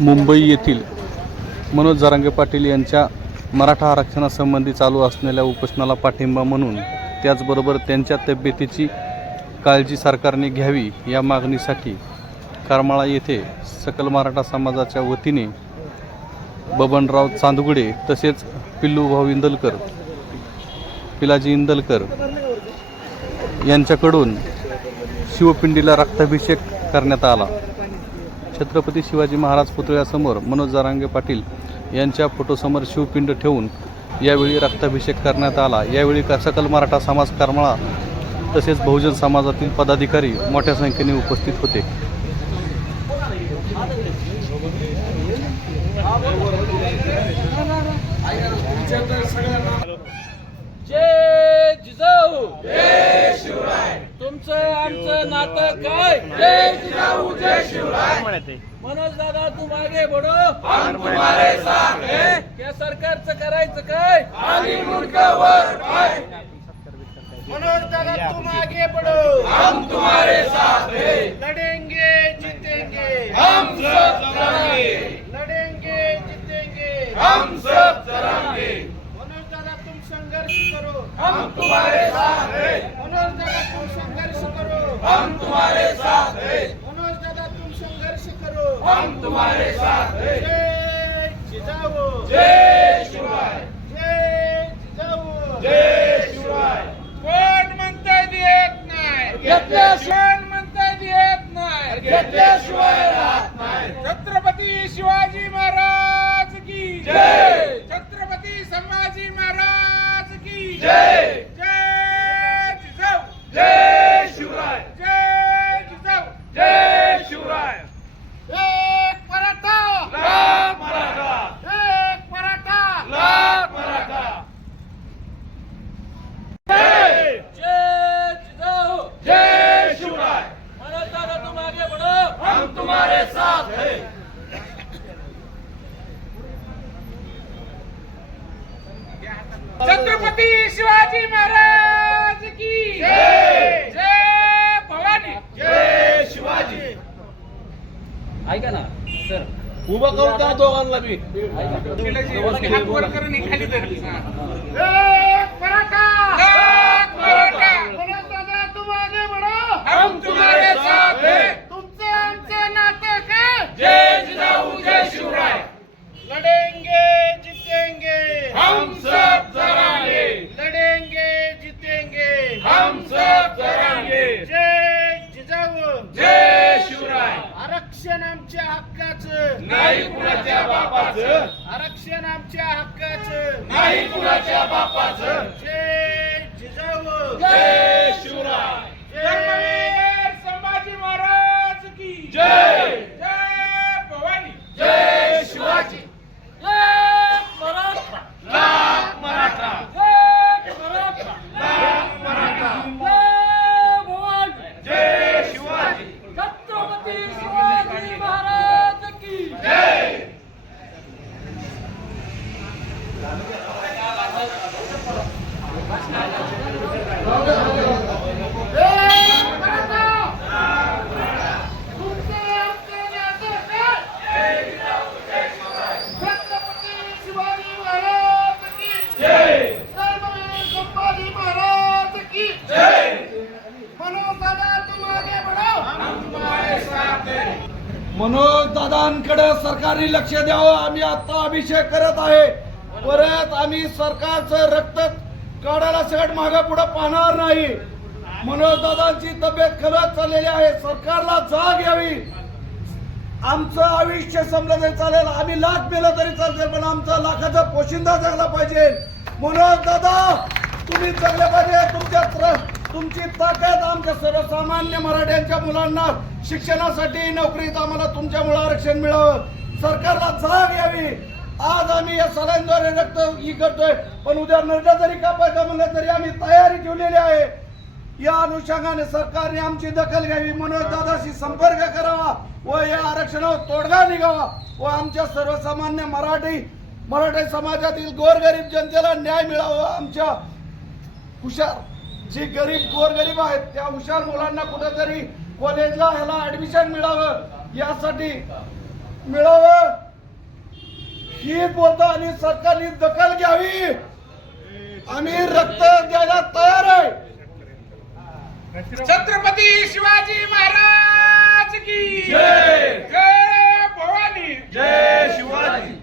मुंबई येथील मनोज जरांगे पाटील यांच्या मराठा आरक्षणासंबंधी चालू असलेल्या उपोषणाला पाठिंबा म्हणून त्याचबरोबर त्यांच्या तब्येतीची काळजी सरकारने घ्यावी या मागणीसाठी करमाळा येथे सकल मराठा समाजाच्या वतीने बबनराव चांदगुडे तसेच पिल्लूभाऊ इंदलकर पिलाजी इंदलकर यांच्याकडून शिवपिंडीला रक्ताभिषेक करण्यात आला. छत्रपती शिवाजी महाराज पुतळ्यासमोर मनोज जारांगे पाटील यांच्या फोटोसमोर शिवपिंड ठेवून यावेळी रक्ताभिषेक करण्यात आला. यावेळी का- सकल मराठा समाज करमाळा तसेच बहुजन समाजातील पदाधिकारी मोठ्या संख्येने उपस्थित होते. जय जिजाऊ. जय शिवराय. तुमचं आमचं नातं काय? जय जिजाऊ जय शिवराय. मनोज दादा तू मागे बडो हम तुम्हारे साथ है. या सरकारचं करायचं काय? खाली मुंडकावर काय? मनोज दादा तुम आगे बढ़ो हम तुम्हारे साथ है. लड़ेंगे जीतेंगे. हम सब लड़ेंगे लड़ेंगे जीतेंगे. हम सब लड़ेंगे मनोज दादा तुम संघर्ष करो हम तुम्हारे साथ है। मनोज दादा तुम संघर्ष करो। हम तुम्हारे साथ है। मनोज दादा तुम संघर्ष करो। हम तुम्हारे साथ है। जय जिजाऊ। जय जिजाऊ। जय शिवराय कोण म्हणताय देत नाही घेतल्याशिवाय म्हणताय देत नाही घेतल्याशिवाय राहत नाही छत्रपती शिवाजी महाराज की जय छत्रपती संभाजी महाराज की जय जय जिजाऊ जय शिवराय जय जिजाऊ जय शिवराय एक मराठा लाख मराठा एक मराठा लाख मराठा जय जय जिजाऊ जय शिवराय मनोज दादा तुम आगे बढ़ो हम तुम्हारे साथ हैं छत्रपती शिवाजी महाराज की. जय जय भवानी. जय शिवाजी ऐका ना सर. उभं करू त्या दोघांना मी हात वर करून हे. खाली मराठा. एक मराठा. मनोज दादा तुम आगे बढ़ो हम तुम्हारे साथ हैं तुमचे आमचे नाते के जय जिजाऊ जय शिवराय लड़ेंगे जीतेंगे हम सब जरांगे लड़ेंगे जीतेंगे हम सब जरांगे जय जिजाऊ जय शिवराय आरक्षण आमच्या हक्काचं नाही कुणाच्या बापाचं आरक्षण आमच्या हक्काचं नाही कुणाच्या बापाचं जय जिजाऊ जय शिवराय जय संभाजी महाराज की जय जय भवानी जय शिवाजी लाख मराठा लाख मराठा जय मराठा लाख मराठा जय भवानी जय शिवाजी छत्रपती शिवाजी महाराज की जय शिवाजी महाराज की जय संभाजी महाराज की जय मनोज दादा तुम आगे बढ़ो हम तुम्हारे साथ हैं मनोज दादांकडे सरकारने लक्ष द्यावं. आम्ही आता अभिषेक करत आहे. परत आम्ही सरकारचं रक्त काढायला सगळ्यात मागे पुढे पाहणार नाही. मनोज दादांची तब्येत खरंच चाललेली आहे. सरकारला जाग यावी. आमचं आयुष्य संपलं तरी चालेल. आम्ही लाख दिलं तरी चालते पण आमचा लाखाचा पोशिंदा जगला पाहिजे. मनोज दादा तुम्ही जगले पाहिजे. तुमच्या तुमची ताकद आमच्या सर्वसामान्य मराठ्यांच्या मुलांना शिक्षणासाठी नोकरीत आम्हाला तुमच्यामुळे आरक्षण मिळावं. सरकारला जाग यावी. आज आम्ही या सगळ्यांद्वारे रक्त ही करतोय. पण उद्या नरडा जरी कापायचा म्हणलं तरी आम्ही तयारी ठेवलेली आहे. या अनुषंगाने सरकारने आमची दखल घ्यावी. मनोज दादाशी संपर्क करावा व या आरक्षणावर तोडगा निघावा व आमच्या सर्वसामान्य मराठी मराठी समाजातील गोरगरीब जनतेला न्याय मिळावा. आमच्या हुशार जी गरीब गोरगरीब आहेत त्या हुशार मुलांना कुठेतरी कॉलेजला ह्याला ऍडमिशन मिळावं यासाठी मिळावं. ही बोलतो आणि सरकारने दखल घ्यावी. आम्ही रक्त द्यायला तयार आहे. छत्रपती शिवाजी महाराज की जय. जय भवानी. जय शिवाजी.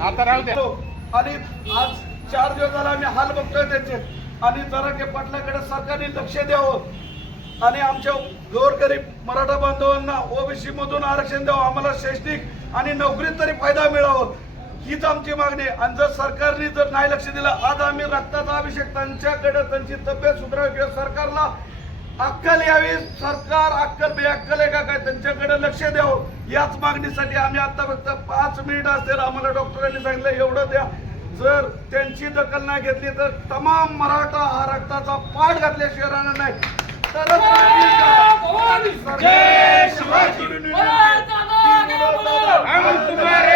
आता राहू द्या आणि आज चार दिवस झाला आम्ही हाल बघतोय त्याचे. आणि जरांगे पाटलाकडे सरकारने लक्ष द्यावं. आणि आमच्या गोरगरीब मराठा बांधवांना ओबीसी मधून आरक्षण द्यावं. आम्हाला शैक्षणिक आणि नोकरीत तरी फायदा मिळावं. हीच आमची मागणी आहे. आणि जर सरकारने जर नाही लक्ष दिलं आज आम्ही रक्ताचा अभिषेक त्यांच्याकडे त्यांची तब्येत सुधारावी किंवा सरकारला अक्कल यावी सरकार अक्कल बेअक्कल आहे का काय त्यांच्याकडे लक्ष द्यावं. याच मागणीसाठी आम्ही आता फक्त पाच मिनिट असेल आम्हाला डॉक्टरांनी सांगितलं एवढं द्या. जर त्यांची दखल नाही घेतली तर तमाम मराठा हा रक्ताचा पाठ घातल्याशिवाय राहणार नाही.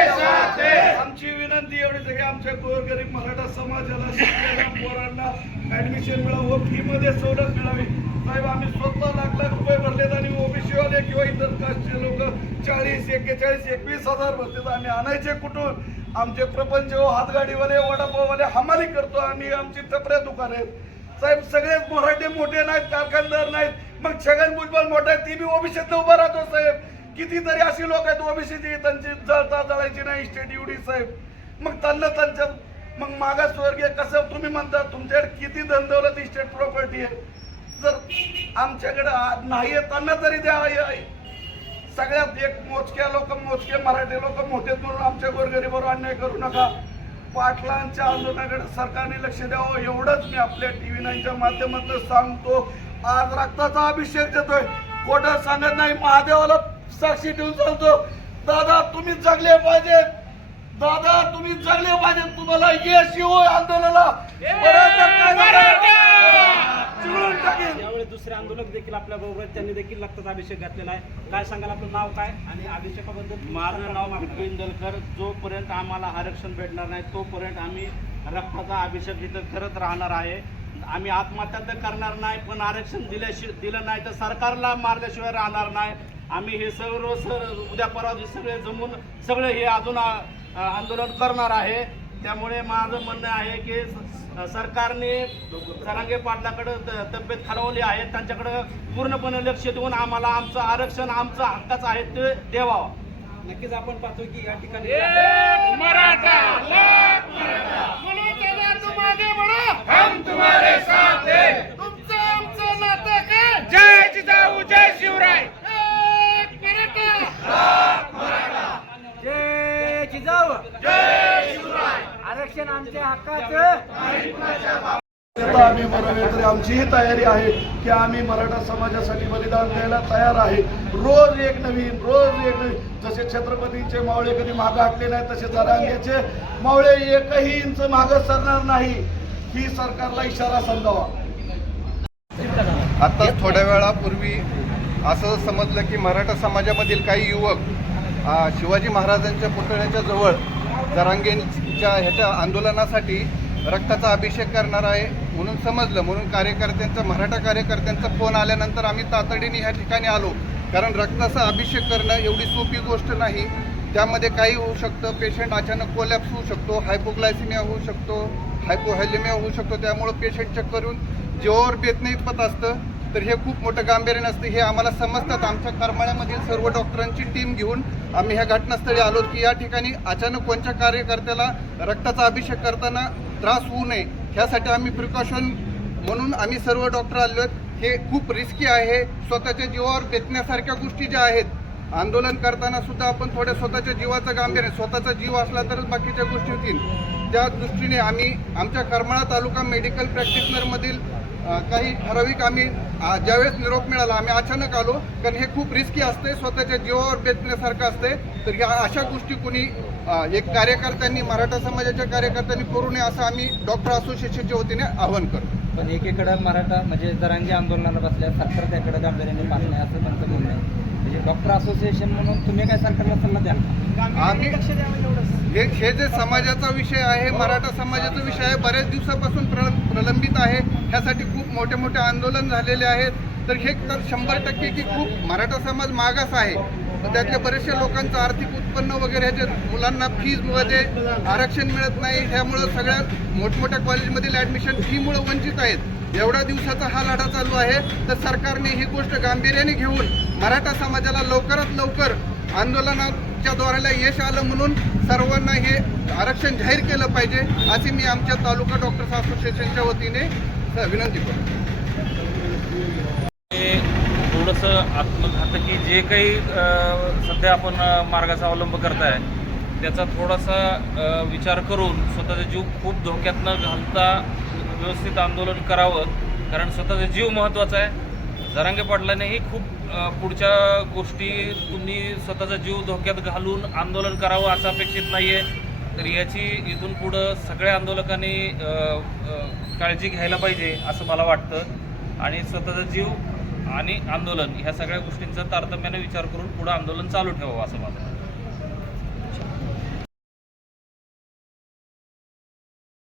आमची विनंती एवढीच आहे की आमच्या गोरगरीब मराठा समाजाला शिकलेल्या पोरांना ऍडमिशन मिळावं फी मध्ये सवलत मिळावी. साहेब आम्ही स्वतः लाख लाख रुपये भरलेत आणि ओबीसी वाले किंवा इतर कास्टचे लोक चाळीस एक्केचाळीस एकवीस हजार भरतात. आम्ही आणायचे कुठून? आमचे प्रपंच हो, हातगाडीवाले वडापाववाले हमाली करतो आम्ही आमची टपऱ्या दुकान आहेत. साहेब सगळेच मराठे मोठे नाहीत कारखानदार नाहीत. मग छगन भुजबळ मोठा आहे ती बी ओबीसीत उभा राहतो साहेब. कितीतरी अशी लोक आहेत ओबीसीची त्यांची जळता जळायची नाही स्टेट एवढी साहेब. मग त्यांना त्यांच्या मग मागासवर्गीय कसं तुम्ही म्हणता तुमच्याकडे किती धनदौलत इस्टेट प्रॉपर्टी आहे. जर आमच्याकडे नाही आहे त्यांना तरी द्या सगळ्यात एक मोजक्या लोक मोजके मराठी लोक मोठे म्हणून आमच्या गोरगरीबावर अन्याय करू नका. पाटलांच्या आंदोलनाकडे सरकारने लक्ष द्यावं एवढंच मी आपल्या टीव्ही नाईनच्या माध्यमातून सांगतो. आज रक्ताचा अभिषेक देतोय. खोटं सांगत नाही महादेवाला साक्षी ठेवून सांगतो. दादा तुम्ही जगले पाहिजेत दादा तुम्ही जगले पाहिजेत तुम्हाला यश येऊ आंदोलनाला परत जर काय झालं, चिघळून टाकेल यावेळी दुसरे आंदोलक देखील आपल्या बरोबर. त्यांनी देखील रक्ताचा अभिषेक घातलेला आहे. काय सांगाल? आपलं नाव काय आणि अभिषेकाबद्दल माझं नाव बिपिन दलकर जोपर्यंत आम्हाला आरक्षण भेटणार नाही तोपर्यंत आम्ही रक्ताचा अभिषेक इथं करत राहणार आहे. आम्ही आत्महत्या तर करणार नाही पण आरक्षण दिल्याशिवाय दिलं नाही तर सरकारला मारल्याशिवाय राहणार नाही. आम्ही हे सर्व सर उद्या परवा सगळे जमून सगळे हे अजून आंदोलन करणार आहे. त्यामुळे माझं म्हणणं आहे की सरकारने सरांगे पाटलाकडे त- तब्येत खालवली आहे. त्यांच्याकडे पूर्णपणे लक्ष देऊन आम्हाला आमचं आरक्षण आमचं हक्काचं आहे ते द्यावं नक्कीच आपण पाहतो की या ठिकाणी एक मराठा लाख मराठा म्हणून दादा तुम आगे बढ़ो हम तुम्हारे साथ हैं तुमचं आमचं नातं काय जय जिजाऊ जय शिवराय एक मराठा जय जिजाऊ जय शिवराय आरक्षण आमच्या हक्काचं आता आम्ही मरावे तरी आमचीही तयारी आहे की आम्ही मराठा समाजासाठी बलिदान द्यायला तयार आहे. रोज एक नवीन रोज एक नवीन. जसे छत्रपतींचे मावळे कधी मागं हटले नाही तसे जरांगेचे मावळे एकही इंच मागं सरणार नाही. ही सरकारला इशारा समजावा. आत्ताच थोड्या वेळापूर्वी असं समजलं की मराठा समाजामधील काही युवक शिवाजी महाराजांच्या पुतळ्याच्या जवळ आमच्या ह्याच्या आंदोलनासाठी रक्ताचा अभिषेक करणार आहे म्हणून समजलं म्हणून कार्यकर्त्यांचा मराठा कार्यकर्त्यांचा फोन आल्यानंतर आम्ही तातडीने ह्या ठिकाणी आलो. कारण रक्ताचा अभिषेक करणं एवढी सोपी गोष्ट नाही. त्यामध्ये काही होऊ शकतं पेशंट अचानक कोलॅप्स होऊ शकतो हायपोग्लायसिमिया होऊ शकतो हायपोहॅलिमिया होऊ शकतो. त्यामुळं पेशंट चेक करून जीवावर बेतनं पत असतं. तर हे खूप मोठं गांभीर्य नसतं हे आम्हाला समजतात. आमच्या करमाळ्यामधील सर्व डॉक्टरांची टीम घेऊन आम्ही ह्या घटनास्थळी आलो की या ठिकाणी अचानक कोणत्या कार्यकर्त्याला रक्ताचा अभिषेक करताना त्रास होऊ नये ह्यासाठी आम्ही प्रिकॉशन म्हणून आम्ही सर्व डॉक्टर आलो आहेत. हे खूप रिस्की आहे. स्वतःच्या जीवावर बेतण्यासारख्या गोष्टी ज्या आहेत आंदोलन करताना सुद्धा आपण थोड्या स्वतःच्या जीवाचं गांभीर्य स्वतःचा जीव असला तरच बाकीच्या गोष्टी होतील. त्या दृष्टीने आम्ही आमच्या करमाळा तालुका मेडिकल प्रॅक्टिशनरमधील काही ठराविक आम्ही ज्यावेळेस निरोप मिळाला आम्ही अचानक आलो कारण हे खूप रिस्की असते स्वतःच्या जीवावर बेतण्यासारखं असते. तर ह्या अशा गोष्टी कोणी एक कार्यकर्त्यांनी मराठा समाजाच्या कार्यकर्त्यांनी करू नये असं आम्ही डॉक्टर असोसिएशनच्या वतीने आवाहन करतो. पण एकीकडं मराठा म्हणजे जरांगी आंदोलनाला बसल्या सरकार त्याकडे गांभीर्याने नाही असं त्यांचं म्हणणं आहे. म्हणजे डॉक्टर असोसिएशन म्हणून तुम्ही काय सरकारला सल्ला द्याल? आम्ही हे हे जे समाजाचा विषय आहे मराठा समाजाचा विषय आहे बऱ्याच दिवसापासून प्र प्रलंबित आहे. ह्यासाठी खूप मोठे मोठे आंदोलन झालेले आहेत. तर हे तर शंभर टक्के की खूप मराठा समाज मागास आहे. त्यातल्या बरेचशा लोकांचं आर्थिक उत्पन्न वगैरे ह्याचे मुलांना फीजमध्ये आरक्षण मिळत नाही. त्यामुळं सगळ्या मोठमोठ्या कॉलेजमधील ॲडमिशन फीमुळं वंचित आहेत. एवढ्या दिवसाचा हा लढा चालू आहे. तर सरकारने ही गोष्ट गांभीर्याने घेऊन मराठा समाजाला लवकरात लवकर आंदोलनाच्या द्वाराला यश आलं म्हणून सर्वांना हे आरक्षण जाहीर केलं पाहिजे अशी मी आमच्या तालुका डॉक्टर्स असोसिएशनच्या वतीने विनंती करतो थोडंसं आत्मघातकी जे काही सध्या आपण मार्गाचा अवलंब करताय त्याचा थोडासा विचार करून स्वतःचा जीव खूप धोक्यात न घालता व्यवस्थित आंदोलन करावं कारण स्वतःचा जीव महत्त्वाचा आहे. जरांगे पडल्यानेही खूप पुढच्या गोष्टी तुम्ही स्वतःचा जीव धोक्यात घालून आंदोलन करावं असं अपेक्षित नाही आहे तर याची इथून पुढं सगळ्या आंदोलकांनी काळजी घ्यायला पाहिजे असं मला वाटतं. आणि स्वतःचा जीव आणि आंदोलन ह्या सगळ्या गोष्टींचा तारतम्याने विचार करून पुढं आंदोलन चालू ठेवावं असं माझं